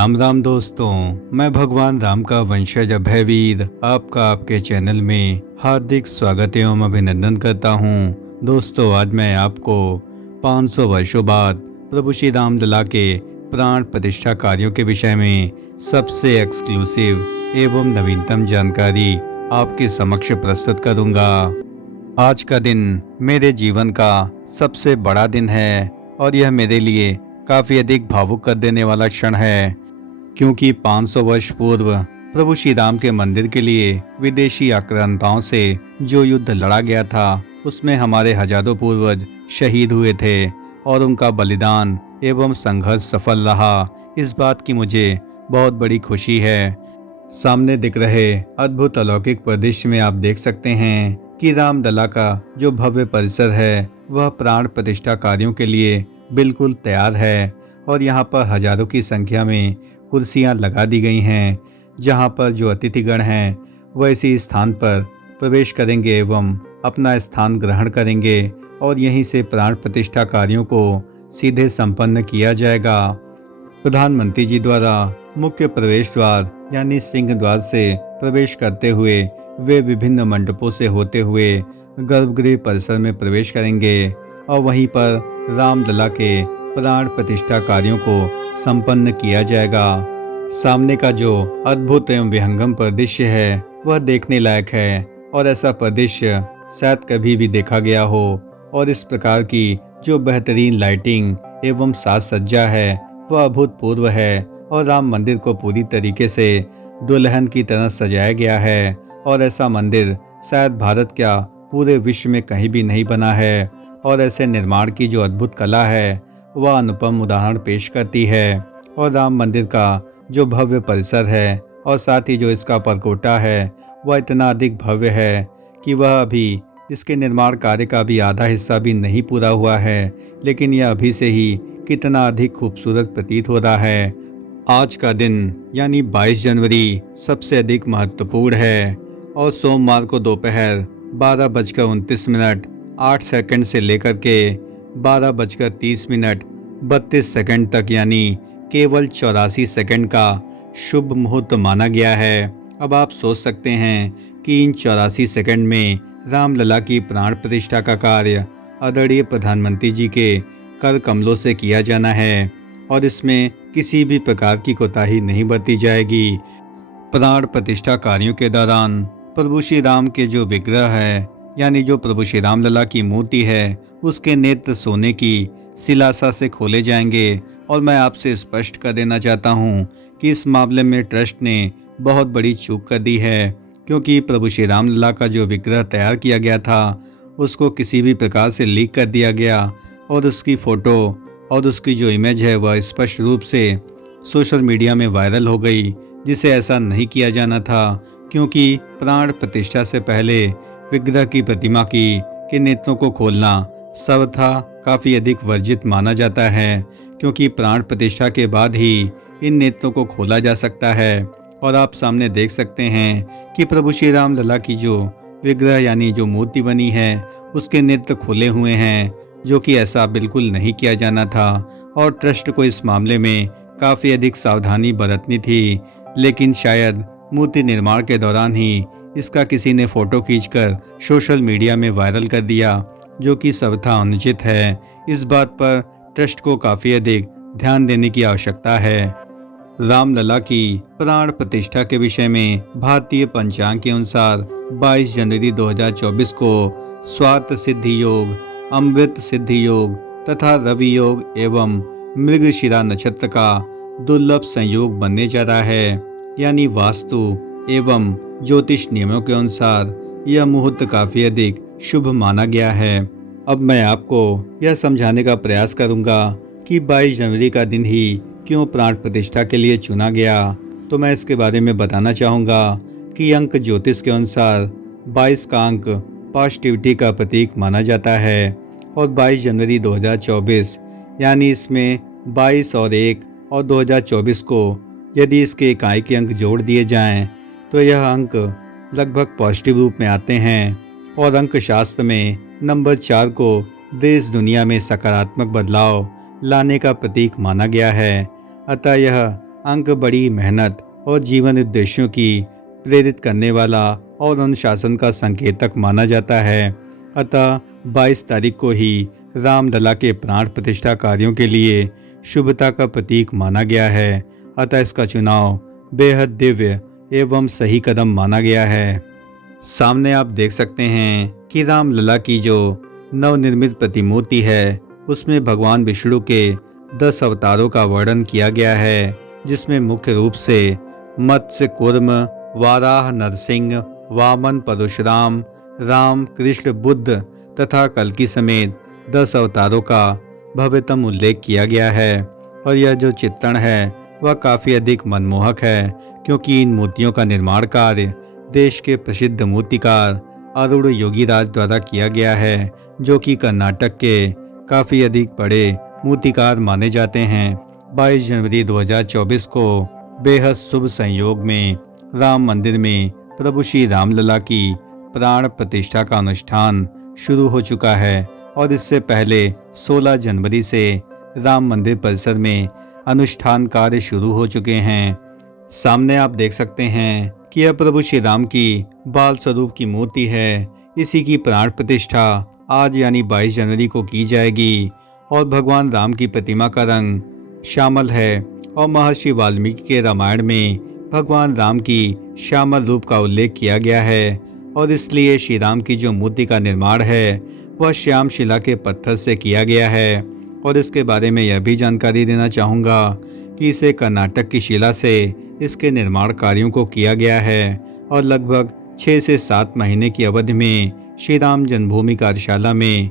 राम राम दोस्तों, मैं भगवान राम का वंशज अभयवीर आपका आपके चैनल में हार्दिक स्वागत एवं अभिनंदन करता हूँ। दोस्तों, आज मैं आपको 500 वर्षों बाद प्रभु श्री राम लला के प्राण प्रतिष्ठा कार्यों के विषय में सबसे एक्सक्लूसिव एवं नवीनतम जानकारी आपके समक्ष प्रस्तुत करूँगा। आज का दिन मेरे जीवन का सबसे बड़ा दिन है और यह मेरे लिए काफ़ी अधिक भावुक कर देने वाला क्षण है, क्योंकि 500 वर्ष पूर्व प्रभु श्री राम के मंदिर के लिए विदेशी आक्रांताओं से जो युद्ध लड़ा गया था, उसमें हमारे हजारों पूर्वज शहीद हुए थे और उनका बलिदान एवं संघर्ष सफल रहा। इस बात की मुझे बहुत बड़ी खुशी है। सामने दिख रहे अद्भुत अलौकिक परिदृश्य में आप देख सकते हैं कि रामलला का जो भव्य परिसर है वह प्राण प्रतिष्ठा कार्यों के लिए बिल्कुल तैयार है और यहाँ पर हजारों की संख्या में कुर्सियाँ लगा दी गई हैं, जहाँ पर जो अतिथिगण हैं वह इसी स्थान पर प्रवेश करेंगे एवं अपना स्थान ग्रहण करेंगे और यहीं से प्राण प्रतिष्ठा कार्यों को सीधे संपन्न किया जाएगा। प्रधानमंत्री जी द्वारा मुख्य प्रवेश द्वार यानी सिंह द्वार से प्रवेश करते हुए वे विभिन्न मंडपों से होते हुए गर्भगृह परिसर में प्रवेश करेंगे और वहीं पर रामलला के प्राण प्रतिष्ठा कार्यों को संपन्न किया जाएगा। सामने का जो अद्भुत एवं विहंगम परिदृश्य है वह देखने लायक है और ऐसा परिदृश्य शायद कभी भी देखा गया हो। और इस प्रकार की जो बेहतरीन लाइटिंग एवं साज सज्जा है वह अभूतपूर्व है और राम मंदिर को पूरी तरीके से दुल्हन की तरह सजाया गया है और ऐसा मंदिर शायद भारत क्या पूरे विश्व में कहीं भी नहीं बना है। और ऐसे निर्माण की जो अद्भुत कला है वह अनुपम उदाहरण पेश करती है। और राम मंदिर का जो भव्य परिसर है और साथ ही जो इसका परकोटा है वह इतना अधिक भव्य है कि वह अभी इसके निर्माण कार्य का भी आधा हिस्सा भी नहीं पूरा हुआ है, लेकिन यह अभी से ही कितना अधिक खूबसूरत प्रतीत हो रहा है। आज का दिन यानी 22 जनवरी सबसे अधिक महत्वपूर्ण है और सोमवार को दोपहर 12:29 से लेकर के 12:30 तक यानी केवल 84 सेकंड का शुभ मुहूर्त माना गया है। अब आप सोच सकते हैं कि इन 84 सेकंड में रामलला की प्राण प्रतिष्ठा का कार्य आदरणीय प्रधानमंत्री जी के कर कमलों से किया जाना है और इसमें किसी भी प्रकार की कोताही नहीं बरती जाएगी। प्राण प्रतिष्ठा कार्यों के दौरान प्रभु श्री राम के जो विग्रह है यानी जो प्रभु श्री रामलला की मूर्ति है उसके नेत्र सोने की शिलासा से खोले जाएंगे। और मैं आपसे स्पष्ट कर देना चाहता हूँ कि इस मामले में ट्रस्ट ने बहुत बड़ी चूक कर दी है, क्योंकि प्रभु श्री रामलला का जो विग्रह तैयार किया गया था उसको किसी भी प्रकार से लीक कर दिया गया और उसकी फ़ोटो और उसकी जो इमेज है वह स्पष्ट रूप से सोशल मीडिया में वायरल हो गई, जिसे ऐसा नहीं किया जाना था, क्योंकि प्राण प्रतिष्ठा से पहले विग्रह की प्रतिमा के नेत्रों को खोलना सर्वथा काफ़ी अधिक वर्जित माना जाता है, क्योंकि प्राण प्रतिष्ठा के बाद ही इन नेत्रों को खोला जा सकता है। और आप सामने देख सकते हैं कि प्रभु श्री राम लला की जो विग्रह यानी जो मूर्ति बनी है उसके नेत्र खुले हुए हैं, जो कि ऐसा बिल्कुल नहीं किया जाना था और ट्रस्ट को इस मामले में काफ़ी अधिक सावधानी बरतनी थी। लेकिन शायद मूर्ति निर्माण के दौरान ही इसका किसी ने फ़ोटो खींचकर सोशल मीडिया में वायरल कर दिया, जो कि सर्वथा अनुचित है। इस बात पर ट्रस्ट को काफ़ी अधिक ध्यान देने की आवश्यकता है। रामलला की प्राण प्रतिष्ठा के विषय में भारतीय पंचांग के अनुसार 22 जनवरी 2024 को स्वार्थ सिद्धि योग, अमृत सिद्धि योग तथा रवि योग एवं मृगशिरा नक्षत्र का दुर्लभ संयोग बनने जा रहा है। यानी वास्तु एवं ज्योतिष नियमों के अनुसार यह मुहूर्त काफ़ी अधिक शुभ माना गया है। अब मैं आपको यह समझाने का प्रयास करूंगा कि 22 जनवरी का दिन ही क्यों प्राण प्रतिष्ठा के लिए चुना गया। तो मैं इसके बारे में बताना चाहूँगा कि अंक ज्योतिष के अनुसार 22 का अंक पॉजिटिविटी का प्रतीक माना जाता है और 22 जनवरी 2024 यानी इसमें 22 और 1 और 2024 को यदि इसके इकाई के अंक जोड़ दिए जाएं तो यह अंक लगभग पॉजिटिव रूप में आते हैं। और अंक शास्त्र में नंबर 4 को देश दुनिया में सकारात्मक बदलाव लाने का प्रतीक माना गया है। अतः यह अंक बड़ी मेहनत और जीवन उद्देश्यों की प्रेरित करने वाला और अनुशासन का संकेतक माना जाता है। अतः 22 तारीख को ही रामलला के प्राण प्रतिष्ठा कार्यों के लिए शुभता का प्रतीक माना गया है। अतः इसका चुनाव बेहद दिव्य एवं सही कदम माना गया है। सामने आप देख सकते हैं कि रामलला की जो नवनिर्मित प्रतिमूर्ति है उसमें भगवान विष्णु के 10 अवतारों का वर्णन किया गया है, जिसमें मुख्य रूप से मत्स्य कूर्म, वाराह नरसिंह, वामन परशुराम, राम कृष्ण बुद्ध तथा कल्कि समेत 10 अवतारों का भव्यतम उल्लेख किया गया है। और यह जो चित्रण है वह काफ़ी अधिक मनमोहक है, क्योंकि इन मूर्तियों का निर्माण कार्य देश के प्रसिद्ध मूर्तिकार अरुण योगीराज द्वारा किया गया है, जो कि कर्नाटक के काफ़ी अधिक बड़े मूर्तिकार माने जाते हैं। 22 जनवरी 2024 को बेहद शुभ संयोग में राम मंदिर में प्रभु श्री रामलला की प्राण प्रतिष्ठा का अनुष्ठान शुरू हो चुका है और इससे पहले 16 जनवरी से राम मंदिर परिसर में अनुष्ठान कार्य शुरू हो चुके हैं। सामने आप देख सकते हैं कि यह प्रभु श्री राम की बाल स्वरूप की मूर्ति है। इसी की प्राण प्रतिष्ठा आज यानी 22 जनवरी को की जाएगी और भगवान राम की प्रतिमा का रंग श्यामल है और महर्षि वाल्मीकि के रामायण में भगवान राम की श्यामल रूप का उल्लेख किया गया है और इसलिए श्री राम की जो मूर्ति का निर्माण है वह श्याम शिला के पत्थर से किया गया है। और इसके बारे में यह भी जानकारी देना चाहूँगा कि इसे कर्नाटक की शिला से इसके निर्माण कार्यों को किया गया है और लगभग 6 से 7 महीने की अवधि में श्री राम जन्मभूमि कार्यशाला में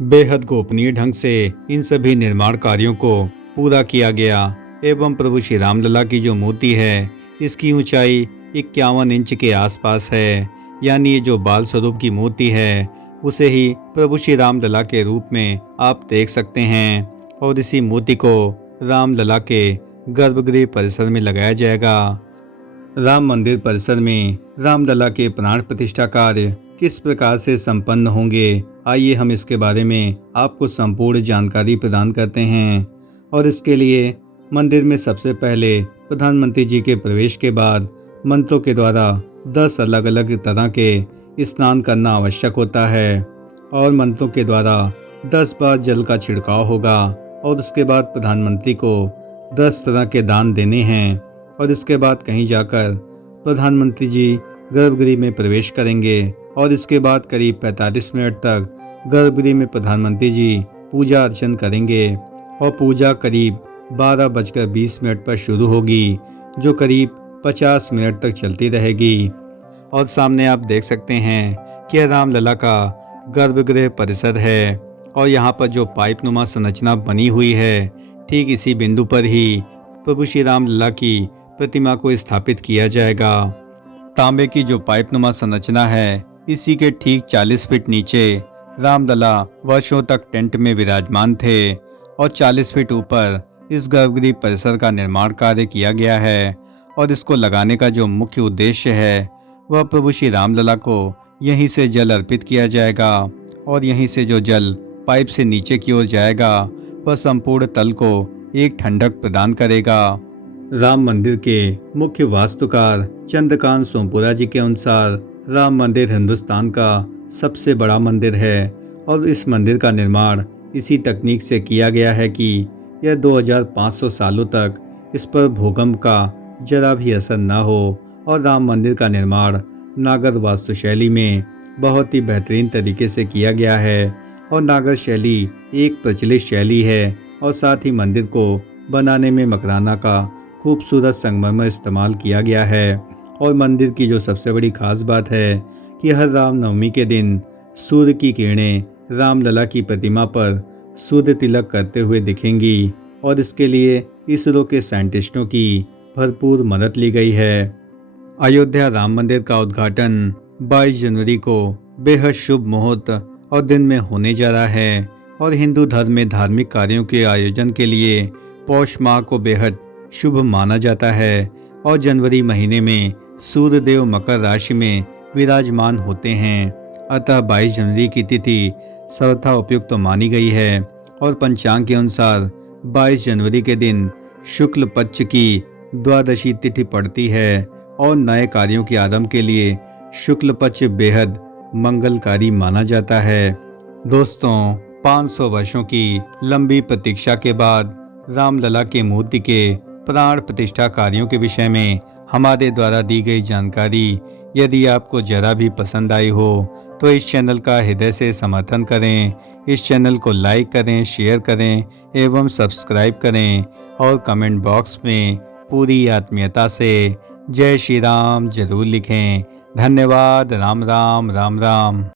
बेहद गोपनीय ढंग से इन सभी निर्माण कार्यों को पूरा किया गया। एवं प्रभु श्री रामलला की जो मूर्ति है इसकी ऊंचाई 51 इंच के आसपास है, यानी ये जो बाल स्वरूप की मूर्ति है उसे ही प्रभु श्री रामलला के रूप में आप देख सकते हैं। और इसी मूर्ति को रामलला के गर्भगृह परिसर में लगाया जाएगा। राम मंदिर परिसर में रामलला के प्राण प्रतिष्ठा कार्य किस प्रकार से संपन्न होंगे, आइए हम इसके बारे में आपको संपूर्ण जानकारी प्रदान करते हैं। और इसके लिए मंदिर में सबसे पहले प्रधानमंत्री जी के प्रवेश के बाद मंत्रों के द्वारा 10 अलग अलग तरह के स्नान करना आवश्यक होता है और मंत्रों के द्वारा 10 बार जल का छिड़काव होगा और उसके बाद प्रधानमंत्री को 10 तरह के दान देने हैं और इसके बाद कहीं जाकर प्रधानमंत्री जी गर्भगृह में प्रवेश करेंगे और इसके बाद करीब 45 मिनट तक गर्भगृह में प्रधानमंत्री जी पूजा अर्चन करेंगे और पूजा करीब 12:20 पर शुरू होगी, जो करीब 50 मिनट तक चलती रहेगी। और सामने आप देख सकते हैं कि रामलला का गर्भगृह परिसर है और यहाँ पर जो पाइपनुमा संरचना बनी हुई है ठीक इसी बिंदु पर ही प्रभु श्री रामलला की प्रतिमा को स्थापित किया जाएगा। तांबे की जो पाइपनुमा संरचना है इसी के ठीक 40 फीट नीचे रामलला वर्षों तक टेंट में विराजमान थे और 40 फीट ऊपर इस गर्भगृह परिसर का निर्माण कार्य किया गया है। और इसको लगाने का जो मुख्य उद्देश्य है वह प्रभु श्री रामलला को यहीं से जल अर्पित किया जाएगा और यहीं से जो जल पाइप से नीचे की ओर जाएगा वह संपूर्ण तल को एक ठंडक प्रदान करेगा। राम मंदिर के मुख्य वास्तुकार चंद्रकांत सोमपुरा जी के अनुसार राम मंदिर हिंदुस्तान का सबसे बड़ा मंदिर है और इस मंदिर का निर्माण इसी तकनीक से किया गया है कि यह 2500 सालों तक इस पर भूकंप का जरा भी असर न हो। और राम मंदिर का निर्माण नागर वास्तुशैली में बहुत ही बेहतरीन तरीके से किया गया है और नागर शैली एक प्रचलित शैली है और साथ ही मंदिर को बनाने में मकराना का खूबसूरत संगमरमर इस्तेमाल किया गया है। और मंदिर की जो सबसे बड़ी खास बात है कि हर रामनवमी के दिन सूर्य की किरणें रामलला की प्रतिमा पर सूर्य तिलक करते हुए दिखेंगी और इसके लिए इसरो के साइंटिस्टों की भरपूर मदद ली गई है। अयोध्या राम मंदिर का उद्घाटन 22 जनवरी को बेहद शुभ मुहूर्त और दिन में होने जा रहा है और हिंदू धर्म में धार्मिक कार्यों के आयोजन के लिए पौष माह को बेहद शुभ माना जाता है और जनवरी महीने में सूर्य देव मकर राशि में विराजमान होते हैं। अतः 22 जनवरी की तिथि सर्वथा उपयुक्त तो मानी गई है और पंचांग के अनुसार 22 जनवरी के दिन शुक्ल पक्ष की द्वादशी तिथि पड़ती है और नए कार्यों के आरंभ के लिए शुक्ल पक्ष बेहद मंगलकारी माना जाता है। दोस्तों, 500 वर्षों की लंबी प्रतीक्षा के बाद रामलला की मूर्ति के प्राण प्रतिष्ठा कार्यों के विषय में हमारे द्वारा दी गई जानकारी यदि आपको जरा भी पसंद आई हो तो इस चैनल का हृदय से समर्थन करें। इस चैनल को लाइक करें, शेयर करें एवं सब्सक्राइब करें और कमेंट बॉक्स में पूरी आत्मीयता से जय श्री राम जरूर लिखें। धन्यवाद। राम राम राम राम।